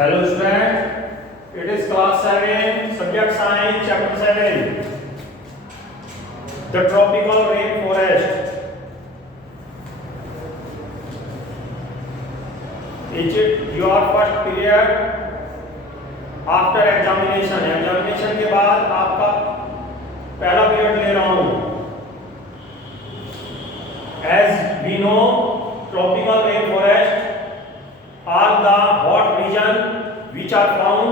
Hello student, it is class 7, subject science, chapter 7, the tropical rainforest. Is it your first period after examination? Examination के बाद आपका पहला period ले रहा हूँ. As we know, tropical rainforest are the hot region which are found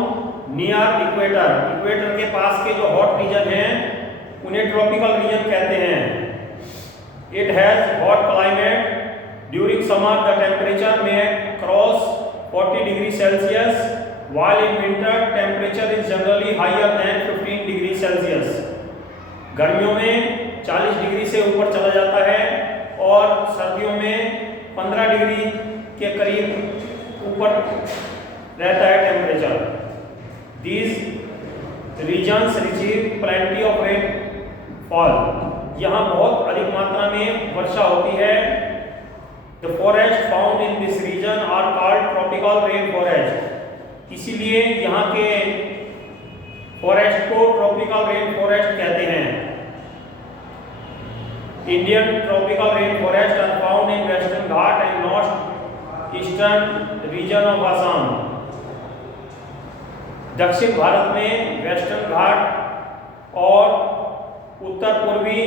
near equator. Equator के पास के जो hot region हैं उन्हें tropical region कहते हैं. It has hot climate. During summer the temperature may cross 40 degrees Celsius, while in winter temperature is generally higher than 15 degrees Celsius. गर्मियों में 40 degree से ऊपर चला जाता है और सर्दियों में 15 डिग्री के करीब ऊपर रहता है temperature. These regions receive plenty of rainfall. यहाँ बहुत अधिक मात्रा में वर्षा होती है. The forest found in this region are called tropical rainforest. इसीलिए यहाँ के फॉरेस्ट को ट्रॉपिकल रेन फॉरेस्ट कहते हैं. Indian tropical rainforests are found in Western Ghat and north-eastern region of Assam. दक्षिण भारत में वेस्टर्न घाट और उत्तर पूर्वी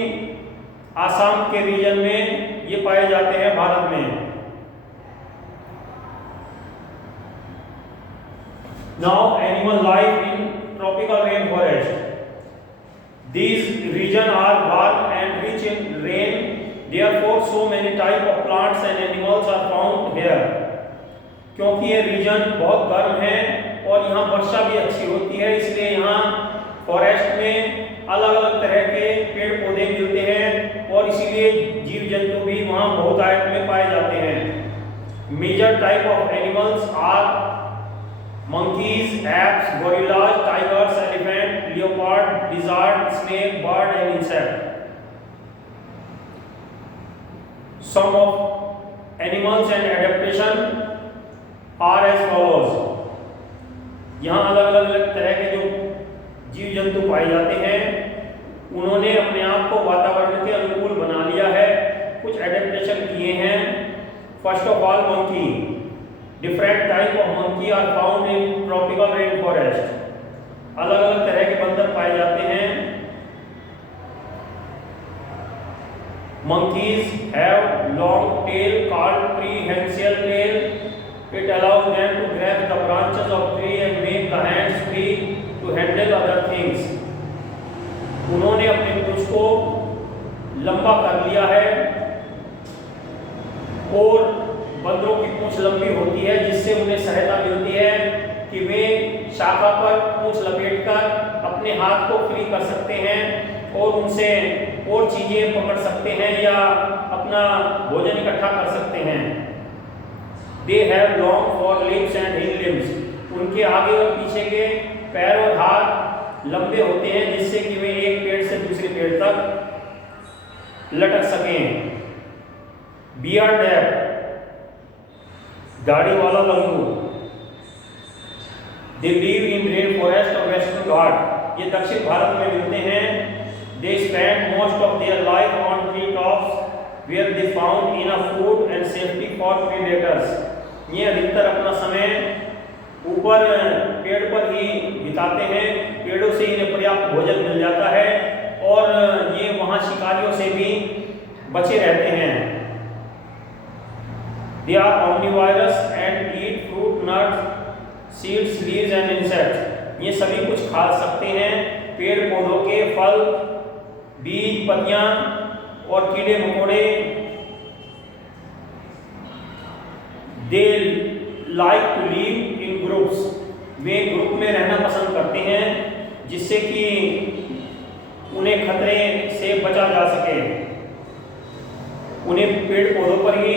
आसाम के रीजन में ये पाए जाते हैं भारत में. Now animal life in tropical rainforest. These regions are warm and rich in rain, therefore so many type of plants and animals are found here. क्योंकि ये रीजन बहुत गर्म है और यहाँ वर्षा भी अच्छी होती है, इसलिए यहाँ फॉरेस्ट में अलग अलग तरह के पेड़ पौधे मिलते हैं और इसीलिए जीव जंतु भी वहाँ बहुत आयत में पाए जाते हैं. Major type of animals are monkeys, apes, gorillas, tigers, elephant, leopard, lizard, snake, bird and insect. Some of animals and adaptation are as follows. यहाँ अलग अलग तरह के जो जीव जंतु पाए जाते हैं उन्होंने अपने आप को वातावरण के अनुकूल बना लिया है, कुछ एडेप्टेशन किए हैं. First of all monkey. Different type of monkey are found in tropical rainforest. अलग अलग तरह के बंदर पाए जाते हैं. Monkeys have long tail called prehensile tail. It allows them to grab the branches of tree and make the hands free to handle other things. उन्होंने अपने पूंछ को लंबा कर लिया है और बंदरों की पूंछ लंबी होती है जिससे उन्हें सहायता मिलती है कि वे शाखा पर पूंछ लपेटकर अपने हाथ को फ्री कर सकते हैं और उनसे और चीजें पकड़ सकते हैं या अपना भोजन इकट्ठा कर सकते हैं. They have long forelimbs and hind limbs. उनके आगे और पीछे के पैर और हाथ लंबे होते हैं जिससे कि वे एक पेड़ से दूसरे पेड़ तक लटक सकें. Beard ape, दाढ़ी वाला लंगूर. They live in rainforest of Western Ghat. ये दक्षिण भारत में मिलते हैं. They spend most of their life on tree tops where they found enough food and safety for predators. ये अधिकतर अपना समय ऊपर पेड़ पर ही बिताते हैं. पेड़ों से इन्हें पर्याप्त भोजन मिल जाता है और ये वहाँ शिकारियों से भी बचे रहते हैं. They are omnivorous and eat fruit, nuts, seeds, leaves and insects. ये सभी कुछ खा सकते हैं. पेड़ पौधों के फल, बीज, पत्तियां और कीड़े मकोड़े. They like to live in groups. Way group में रहना पसंद करते हैं जिससे कि उन्हें खतरे से बचा जा सके. उन्हें पेड़ पौधों पर ही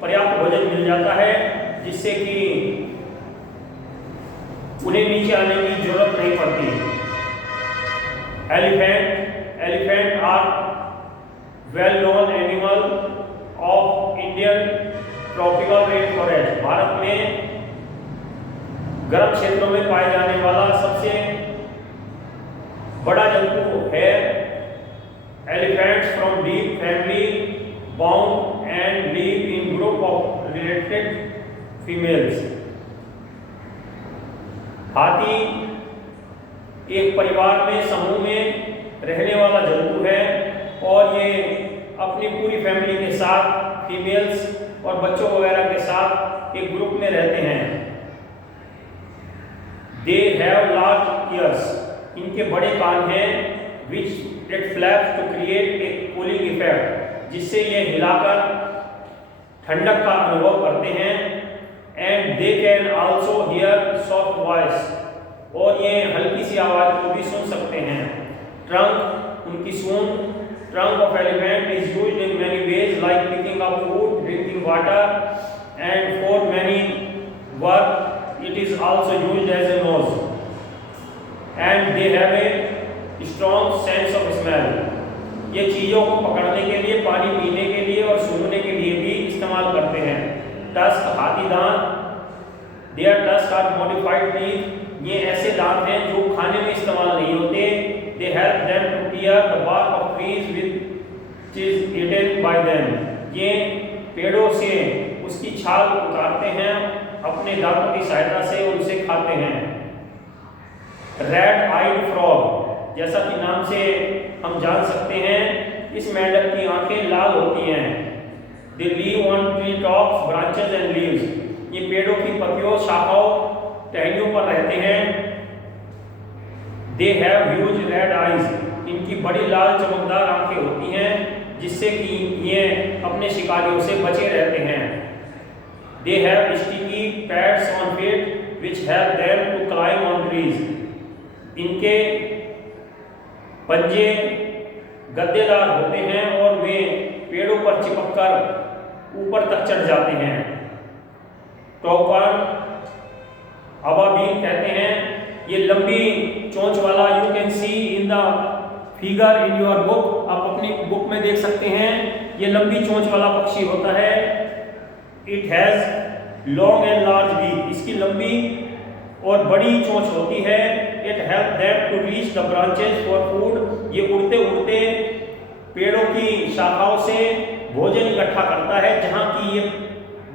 पर्याप्त भोजन मिल जाता है जिससे कि उन्हें नीचे आने की जरूरत नहीं पड़ती. Elephant are well known animal of Indian tropical rain forest. Bharat में गर्म क्षेत्रों में पाए जाने वाला सबसे बड़ा जंतु है elephants from deep family bound and live in group of related females. हाथी एक परिवार में समूह में रहने वाला जंतु है और ये अपनी पूरी फैमिली के साथ फीमेल्स और बच्चों वगैरह के साथ एक ग्रुप में रहते हैं। दे हैव लार्ज ईयर्स, इनके बड़े कान हैं, which it flaps to create a cooling effect, जिससे ये हिलाकर ठंडक का अनुभव करते हैं। And they can also hear soft voice, और ये हल्की सी आवाज को भी सुन सकते हैं। ट्रंक, उनकी सूंड, trunk of elephant is used in many ways like picking up food, drinking water, and for many work it is also used as a nose, and they have a strong sense of smell। ये चीज़ों को पकड़ने के लिए, पानी पीने के लिए और सूंघने के लिए भी इस्तेमाल करते हैं। टस्क, हाथी दांत, their tusks are modified teeth, ये ऐसे दांत हैं जो खाने में इस्तेमाल नहीं होते। They help them to tear the bark of trees which is eaten by them, ये पेड़ों से उसकी छाल उतारते हैं अपने दांतों की सहायता से और उसे खाते हैं। रेड आइड फ्रॉग, जैसा कि नाम से हम जान सकते हैं, इस मेंढक की आंखें लाल होती हैं। They live on tree tops, branches and leaves, ये पेड़ों की पत्तियों, शाखाओं, टहनियों पर रहते हैं। They have huge red eyes, इनकी बड़ी लाल चमकदार आंखें होती हैं जिससे कि ये अपने शिकारियों से बचे रहते हैं। They have sticky pads on feet which help them to climb on trees, इनके पंजे गद्देदार होते हैं और वे पेड़ों पर चिपककर ऊपर तक चढ़ जाते हैं। टॉपर, अबाबीन कहते हैं, ये लंबी चोंच वाला, you can see in the figure in your book, आप अपनी बुक में देख सकते हैं, ये लंबी चोंच वाला पक्षी होता है। It has long and large beak, इसकी लंबी और बड़ी चोंच होती है। It help them to reach the branches for food, ये उड़ते उड़ते पेड़ों की शाखाओं से भोजन इकट्ठा करता है, जहाँ की ये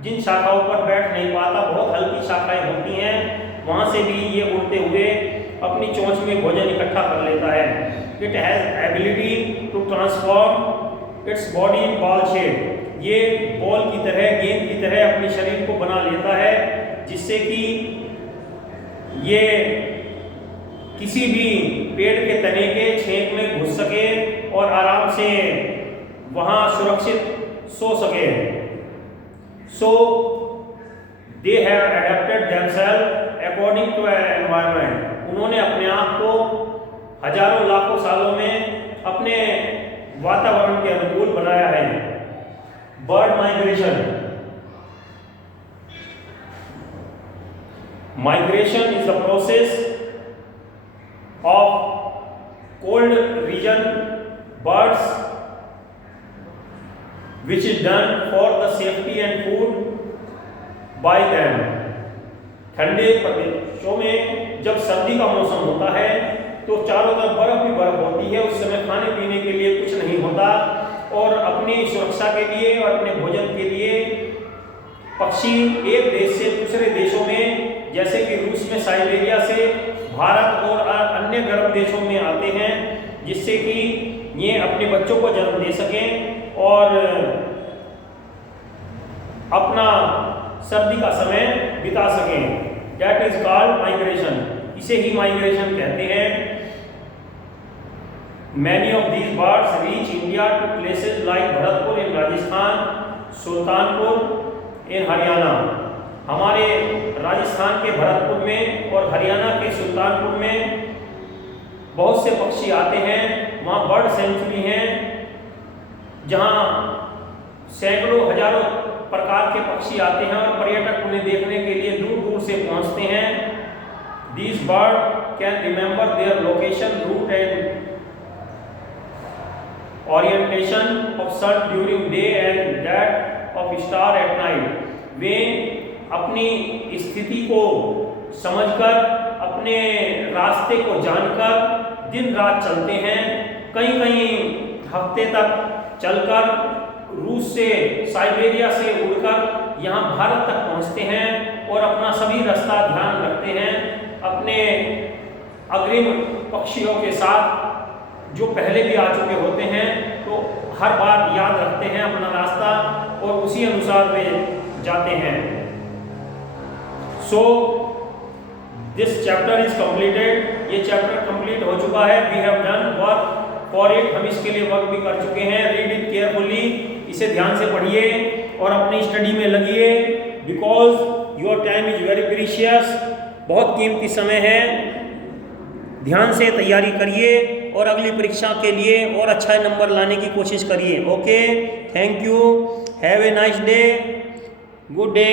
जिन शाखाओं पर बैठ नहीं पाता, बहुत हल्की शाखाएं होती हैं, वहाँ से भी ये उड़ते हुए अपनी चोंच में भोजन इकट्ठा कर लेता है। It has ability to transform its body in ball shape, ये बॉल की तरह, गेंद की तरह अपने शरीर को बना लेता है, जिससे कि ये किसी भी पेड़ के तने के छेद में घुस सके और आराम से वहाँ सुरक्षित सो सके। So they have adapted themselves according to an environment, उन्होंने अपने आप को हजारों लाखों सालों में अपने वातावरण के अनुकूल बनाया है। Bird migration, migration is the process of cold region birds which is done for the safety and food by them। ठंडे प्रदेशों में जब सर्दी का मौसम होता है तो चारों तरफ बर्फ ही बर्फ होती है, उस समय खाने पीने के लिए कुछ नहीं होता, और अपनी सुरक्षा के लिए और अपने भोजन के लिए पक्षी एक देश से दूसरे देशों में, जैसे कि रूस में साइबेरिया से भारत और अन्य गर्म देशों में आते हैं, जिससे कि ये अपने बच्चों को जन्म दे सकें और अपना सर्दी का समय बिता सकें। दैट इज कॉल्ड माइग्रेशन, इसे ही माइग्रेशन कहते हैं। Many of these birds reach India to places like Bharatpur in Rajasthan, Sultanpur in Haryana. हमारे राजस्थान के भरतपुर में और हरियाणा के सुल्तानपुर में बहुत से पक्षी आते हैं। वहाँ बर्ड सेंचुरी हैं जहाँ सैकड़ों हजारों प्रकार के पक्षी आते हैं और पर्यटक उन्हें देखने के लिए दूर दूर से पहुँचते हैं। These birds can remember their location, route and orientation of sun during day and that of star at night। वे अपनी स्थिति को समझकर, अपने रास्ते को जानकर दिन रात चलते हैं। कहीं कहीं हफ्ते तक चलकर रूस से, साइबेरिया से उड़कर यहाँ भारत तक पहुँचते हैं और अपना सभी रास्ता ध्यान रखते हैं। अपने अग्रिम पक्षियों के साथ जो पहले भी आ चुके होते हैं, तो हर बार याद रखते हैं अपना रास्ता और उसी अनुसार वे जाते हैं। So this chapter is completed. ये चैप्टर कंप्लीट हो चुका है। We have done work for it. हम इसके लिए वर्क भी कर चुके हैं। Read it carefully. इसे ध्यान से पढ़िए और अपनी स्टडी में लगिए, because your time is very precious. बहुत कीमती समय है। ध्यान से तैयारी करिए और अगली परीक्षा के लिए और अच्छा नंबर लाने की कोशिश करिए। Okay, thank you, have a nice day, good day.